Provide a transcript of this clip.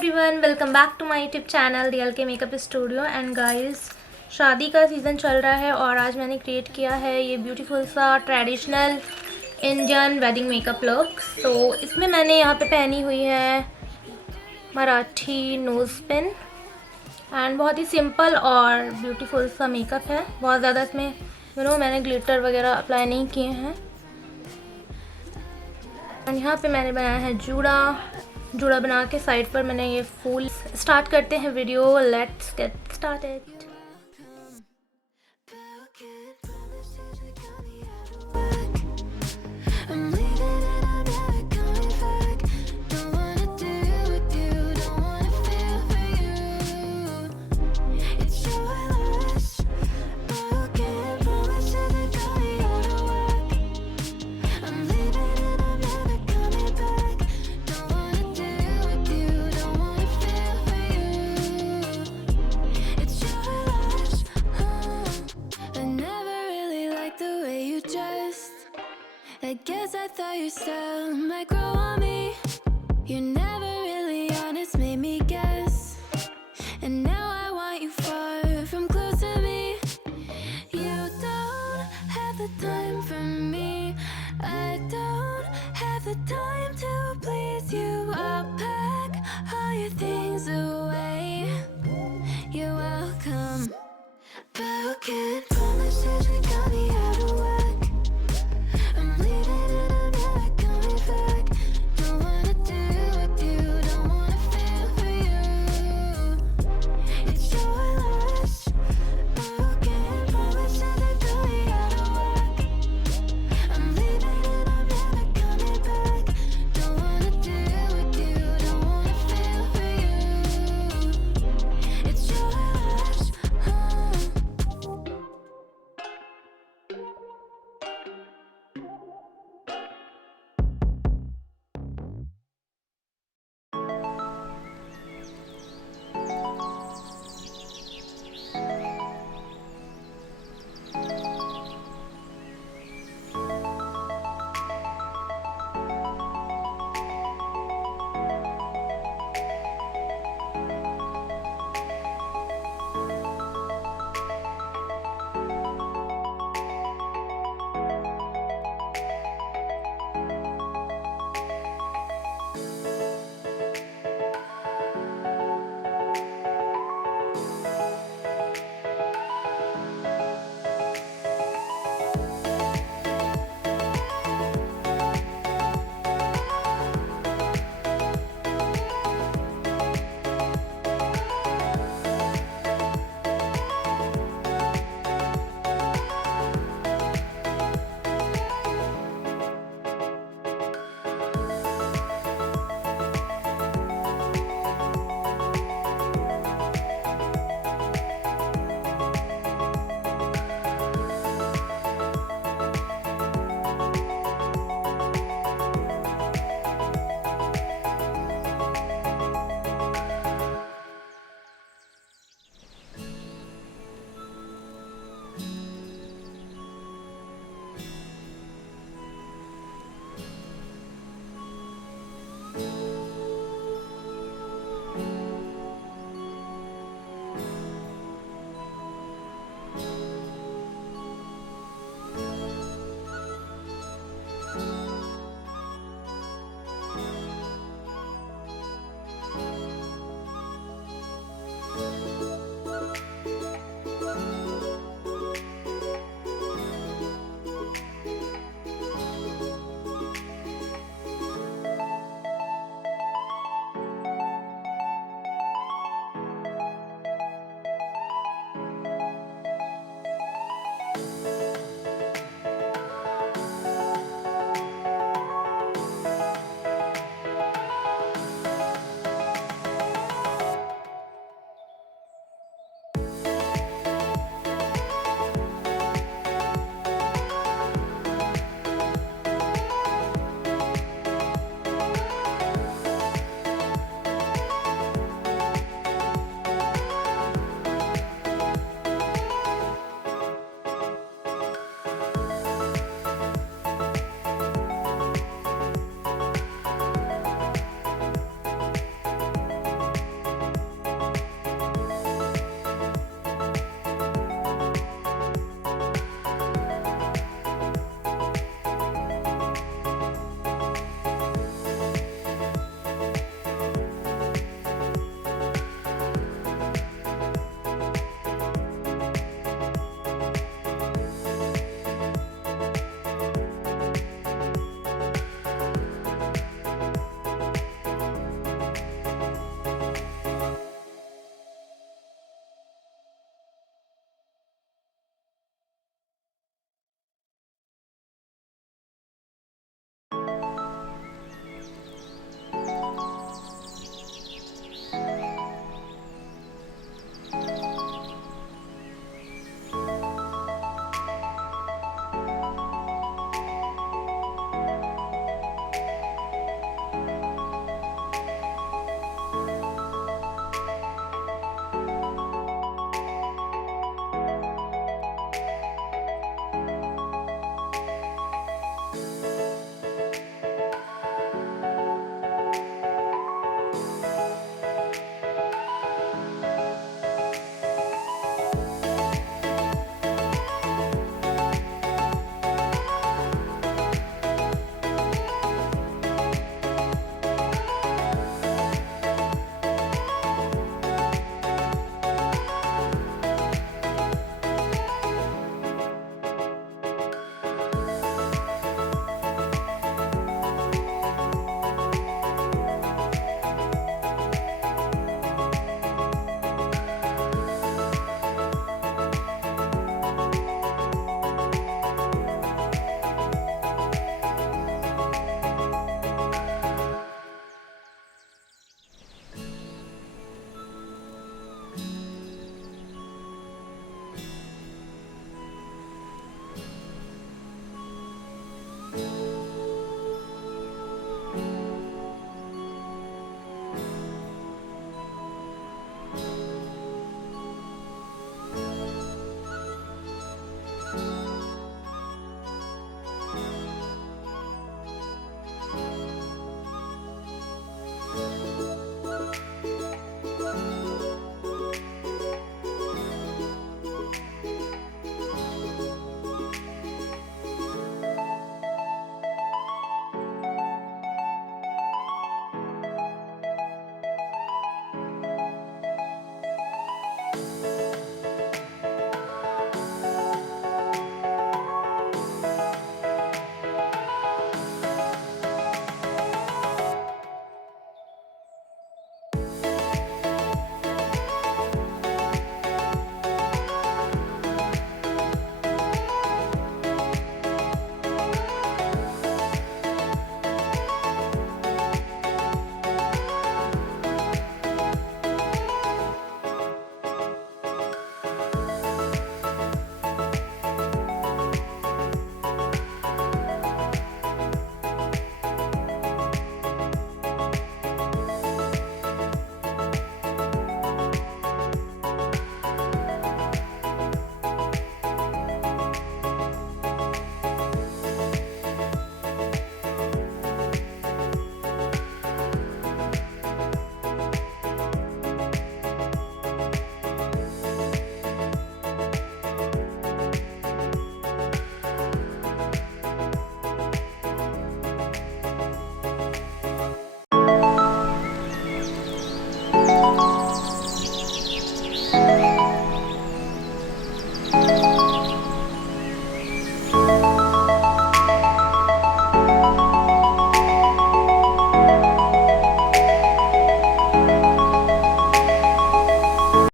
Everyone, welcome back to my YouTube channel real K makeup studio. And guys, शादी का season चल रहा है और आज मैंने क्रिएट किया है ये ब्यूटीफुल सा traditional Indian wedding makeup look. So इसमें मैंने यहाँ पे पहनी हुई है मराठी नोज़पिन एंड बहुत ही सिंपल और ब्यूटीफुल सा मेकअप है। बहुत ज़्यादा इसमें मैंने ग्लिटर वगैरह अप्लाई नहीं किए हैं। एंड यहाँ पे मैंने बनाया है जूड़ा बना के साइड पर मैंने ये फूल। स्टार्ट करते हैं video, let's get started. I guess I thought your style might grow on me. You